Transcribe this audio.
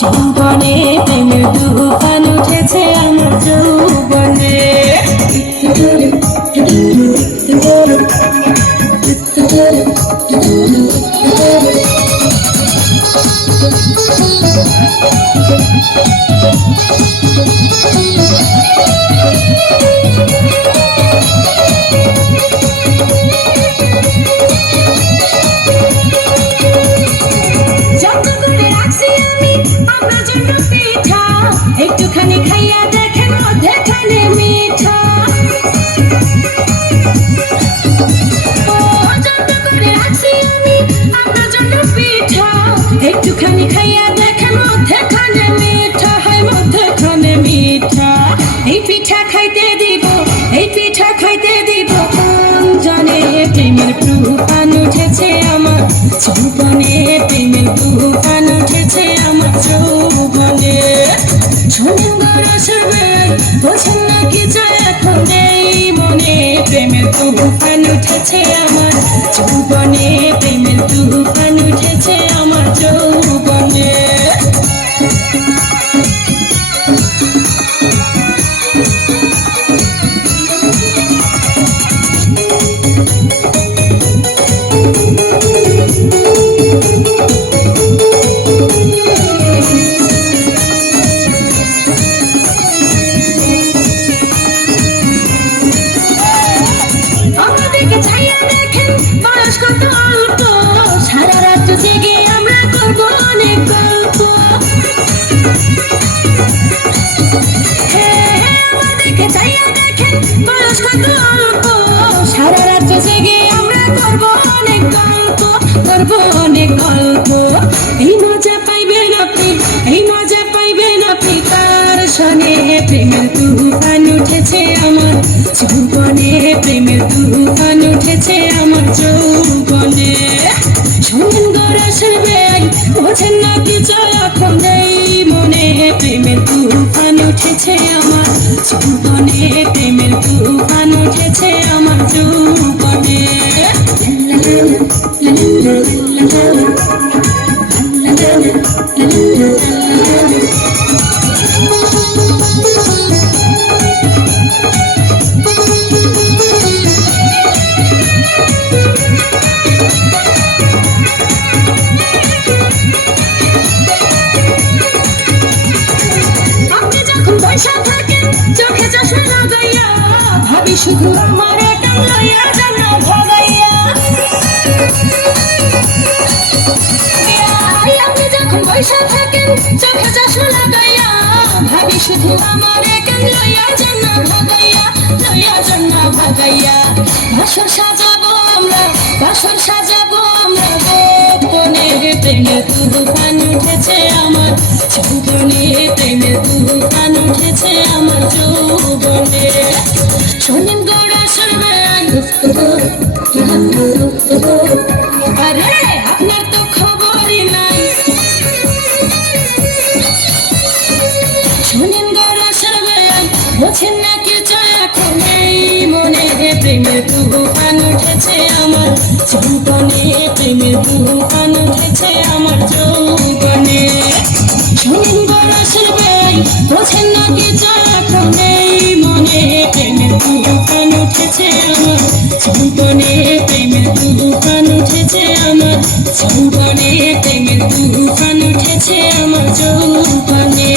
যৌবনে প্রেমের তুফান উঠেছে আমার যৌবনে। একটুখানি খাইয়া দেখেন মধ্যেখানে মিঠা। ও যত করে রাখছি আমি আপনার জন্য পিঠা, একটুখানি খাইয়া দেখেন মধ্যেখানে মিঠা, হয় মধ্যেখানে মিঠা। এই পিঠা খাইতে দিব, এই পিঠা খাইতে দিব কোন জানে। প্রেমের তুফান উঠেছে আমার যৌবনে, প্রেমের তুফান উঠেছে আমার যৌবনে। বোঝেন না কি চায় এখন এই মনে, প্রেমের তুফান উঠেছে আমার যৌবনে, প্রেমের তুফান উঠেছে আমার যৌবনে। বয়স কত অল্প, সারা রাত জেগে আমরা করবো অনেক গল্প। আমাদেরকে চাইয়া দেখেন বয়স কত অল্প, সারা রাত জেগে আমরা করবো অনেক গল্প, করবো অনেক গল্প। এই মজা পাইবেন আপনি, এই মজা পাইবেন আপনি তার সনে। প্রেমের তুফান উঠেছে আমার যৌবনে, প্রেমের তুফান উঠেছে আমার যৌবনে। শোনেন গরসের বেল, বোঝেন না কি চায় এখন এই মনে, প্রেমের তুফান উঠেছে আমার যৌবনে, প্রেমের তুফান উঠেছে আমার যৌবনে। চোখে চশমা লাগাইয়া ভাবি শুধু আমার এটা লইয়া যেন ভগাইয়া। আপনি যখন বৈশা থাকেন চোখে চশমা লাগাইয়া ভাবি শুধু আমার এটা লইয়া যেন ভগাইয়া, লইয়া যেন ভগাইয়া। বাসর সাজাবো আমরা, বাসর সাজাবো আমরা গোপনে। প্রেমের তুফান উঠেছে আমার যৌবনে, প্রেমের তুফান উঠেছে আমার যৌবনে। শোনেন গরসের বেল, আরে আপনার তো খবরই নাই। শোনেন গরসের বেল, বোঝেন না কি চায় এখন এই মনে, প্রেমের তুফান উঠেছে আমার যৌবনে, প্রেমের তুফান উঠেছে আমার যৌবনে। শোনেন গরসের বেল, বোঝেন না কি চায় এখন এই মনে, প্রেমের তুফান উঠেছে আমার যৌবনে, প্রেমের তুফান উঠেছে আমার যৌবনে, প্রেমের তুফান উঠেছে আমার যৌবনে।